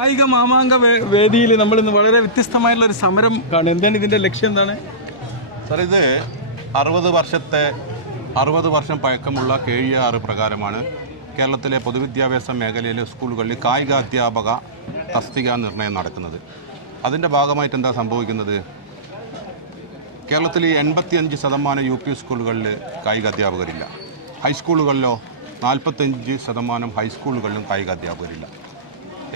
കായിക മാമാങ്ക വേദിയിൽ നമ്മൾ ഇന്ന് വളരെ വ്യത്യസ്തമായിട്ടുള്ള ഒരു സമരം കാണും. എന്താണ് ഇതിന്റെ ലക്ഷ്യം? എന്താണ് സാർ, ഇത് 60 വർഷം പഴക്കമുള്ള KER പ്രകാരമാണ് കേരളത്തിലെ പൊതുവിദ്യാഭ്യാസ മേഖലയിലെ സ്കൂളുകളിൽ കായികാധ്യാപക തസ്തിക നിർണയം നടക്കുന്നത്. അതിൻ്റെ ഭാഗമായിട്ട് എന്താ സംഭവിക്കുന്നത്? കേരളത്തിൽ 85% UP സ്കൂളുകളിൽ കായികാധ്യാപകരില്ല. ഹൈസ്കൂളുകളിലോ 45% ഹൈസ്കൂളുകളിലും കായികാധ്യാപകരില്ല.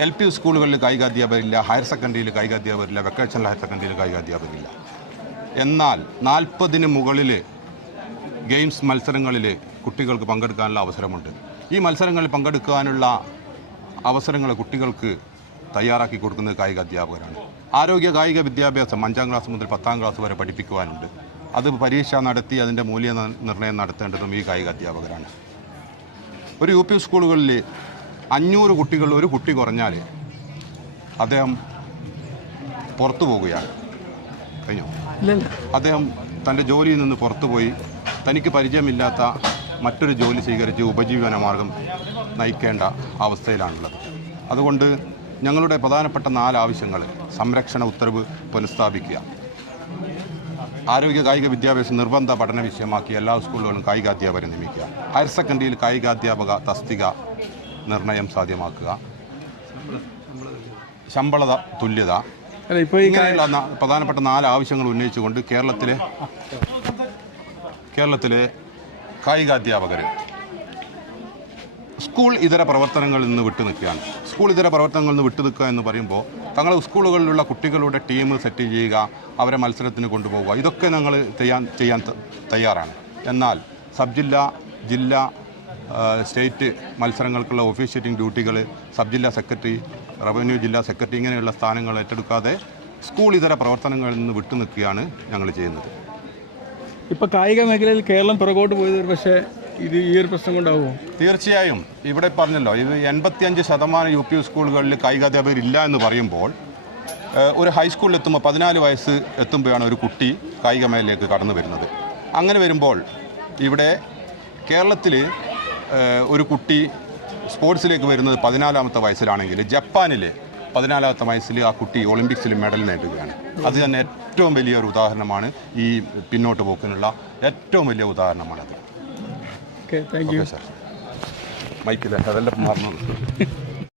LP സ്കൂളുകളിൽ കായികാധ്യാപകരില്ല, ഹയർ സെക്കൻഡറിയിൽ കായികാധ്യാപകരില്ല, വൊക്കേഷണൽ ഹയർ സെക്കൻഡറിയിൽ കായികാധ്യാപകരില്ല. എന്നാൽ 40-ന് മുകളിൽ ഗെയിംസ് മത്സരങ്ങളിൽ കുട്ടികൾക്ക് പങ്കെടുക്കാനുള്ള അവസരമുണ്ട്. ഈ മത്സരങ്ങളിൽ പങ്കെടുക്കാനുള്ള അവസരങ്ങൾ കുട്ടികൾക്ക് തയ്യാറാക്കി കൊടുക്കുന്നത് കായികാധ്യാപകരാണ്. ആരോഗ്യ കായിക വിദ്യാഭ്യാസം 5ാം ക്ലാസ് മുതൽ 10ാം ക്ലാസ് വരെ പഠിപ്പിക്കുവാനുണ്ട്. അത് പരീക്ഷ നടത്തി അതിൻ്റെ മൂല്യനിർണ്ണയം നടത്തേണ്ടതും ഈ കായികാധ്യാപകരാണ്. ഒരു UP സ്കൂളുകളിൽ 500 കുട്ടികൾ ഒരു കുട്ടി കുറഞ്ഞാൽ അദ്ദേഹം പുറത്തു പോവുകയാണ്. കഴിഞ്ഞോ? അദ്ദേഹം തൻ്റെ ജോലിയിൽ നിന്ന് പുറത്തുപോയി തനിക്ക് പരിചയമില്ലാത്ത മറ്റൊരു ജോലി സ്വീകരിച്ച് ഉപജീവന മാർഗം നയിക്കേണ്ട അവസ്ഥയിലാണുള്ളത്. അതുകൊണ്ട് ഞങ്ങളുടെ പ്രധാനപ്പെട്ട 4 ആവശ്യങ്ങൾ: സംരക്ഷണ ഉത്തരവ് പുനഃസ്ഥാപിക്കുക, ആരോഗ്യ കായിക വിദ്യാഭ്യാസം നിർബന്ധ പഠന വിഷയമാക്കി എല്ലാ സ്കൂളുകളിലും കായികാധ്യാപകരെ നിയമിക്കുക, ഹയർ സെക്കൻഡറിയിൽ കായികാധ്യാപക തസ്തിക നിർണയം സാധ്യമാക്കുക, ശമ്പള തുല്യത, ഇങ്ങനെയുള്ള പ്രധാനപ്പെട്ട 4 ആവശ്യങ്ങൾ ഉന്നയിച്ചുകൊണ്ട് കേരളത്തിലെ കായികാധ്യാപകർ സ്കൂൾ ഇതര പ്രവർത്തനങ്ങളിൽ നിന്ന് വിട്ടുനിൽക്കുകയാണ്. സ്കൂൾ ഇതര പ്രവർത്തനങ്ങളിൽ നിന്ന് വിട്ടുനിൽക്കുക എന്ന് പറയുമ്പോൾ തങ്ങളുടെ സ്കൂളുകളിലുള്ള കുട്ടികളുടെ ടീം സെറ്റ് ചെയ്യുക, അവരെ മത്സരത്തിന് കൊണ്ടുപോകുക, ഇതൊക്കെ ഞങ്ങൾ ചെയ്യാൻ തയ്യാറാണ്. എന്നാൽ സബ് ജില്ലാ, ജില്ലാ, സ്റ്റേറ്റ് മത്സരങ്ങൾക്കുള്ള ഓഫീഷ്യേറ്റിംഗ് ഡ്യൂട്ടികൾ സബ് ജില്ലാ സെക്രട്ടറി, റവന്യൂ ജില്ലാ സെക്രട്ടറി ഇങ്ങനെയുള്ള സ്ഥാനങ്ങൾ ഏറ്റെടുക്കാതെ സ്കൂൾ ഇതര പ്രവർത്തനങ്ങളിൽ നിന്ന് വിട്ടുനിൽക്കുകയാണ് ഞങ്ങൾ ചെയ്യുന്നത്. ഇപ്പോൾ കായിക മേഖലയിൽ കേരളം പുറകോട്ട് പോയത് പക്ഷേ ഇത് ഈ ഒരു പ്രശ്നം കൊണ്ടാവുമോ? തീർച്ചയായും. ഇവിടെ പറഞ്ഞല്ലോ, ഇത് 85% UP സ്കൂളുകളിൽ കായികാധ്യാപകരില്ല എന്ന് പറയുമ്പോൾ ഒരു ഹൈസ്കൂളിൽ എത്തുമ്പോൾ 14 വയസ്സ് എത്തുമ്പോഴാണ് ഒരു കുട്ടി കായിക മേഖലയിലേക്ക് കടന്നു വരുന്നത്. അങ്ങനെ വരുമ്പോൾ ഇവിടെ കേരളത്തിൽ ഒരു കുട്ടി സ്പോർട്സിലേക്ക് വരുന്നത് 14ാമത്തെ വയസ്സിലാണെങ്കിൽ ജപ്പാനിൽ 14ാമത്തെ വയസ്സിൽ ആ കുട്ടി ഒളിമ്പിക്സിൽ മെഡൽ നേടുകയാണ്. അത് തന്നെ ഏറ്റവും വലിയൊരു ഉദാഹരണമാണ്. ഈ പിന്നോട്ട് പോക്കിനുള്ള ഏറ്റവും വലിയ ഉദാഹരണമാണത്. Okay, thank you. സാർ, മൈക്കില്ല, അതെല്ലാം മറന്നു.